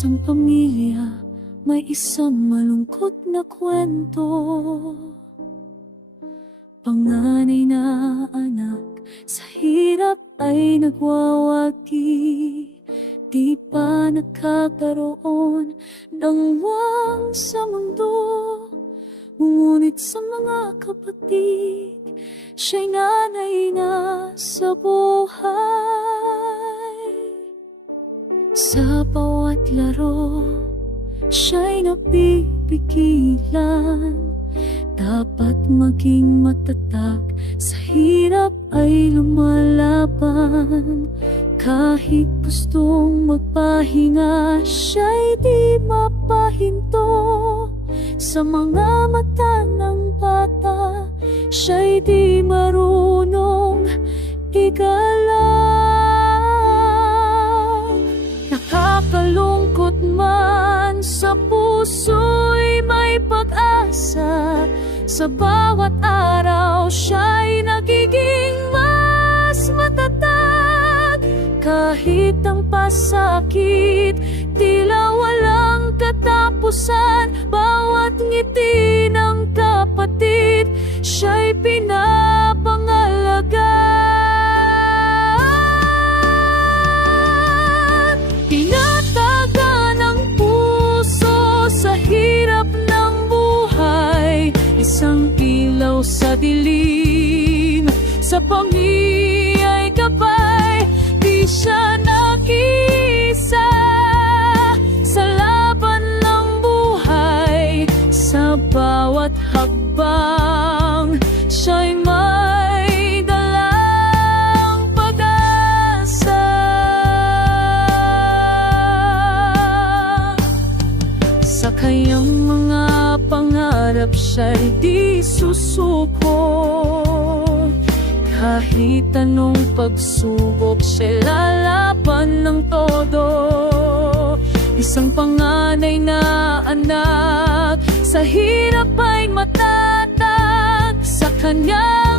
isang pamilya, may isang malungkot na kwento. Panganay na anak, sa hirap ay nagwawagi. Di pa nakakaroon ng wang sa mundo. Ngunit sa mga kapatid, siya'y nanay na sa buhay. Sa bawat laro, siya'y napipigilan. Dapat maging matatag, sa hirap ay lumalaban. Kahit gustong magpahinga, siya'y di mapahinto. Sa mga mata ng bata, siya'y di marunong igalaw. Nakakalungkot man, sa puso'y may pag-asa. Sa bawat araw, siya'y nagiging mas matatag. Kahit ang pasakit, tila walang katapusan. Bawat ngiti ng kapatid, siya'y pinapangalagaan. Tinatagan ang puso sa hirap ng buhay. Isang ilaw sa dilim, sa pangiya'y gabay. Di siya nag-iisa sa laban ng buhay. Sa bawat hakbang, siya'y may dalang pag-asa. Sa kanyang mga pangarap, siya'y di susuko. Kahit anong pagsubok, siya'y lalaban ng todo. Isang panganay na anak, sa hirap ay matatag. Sa kanya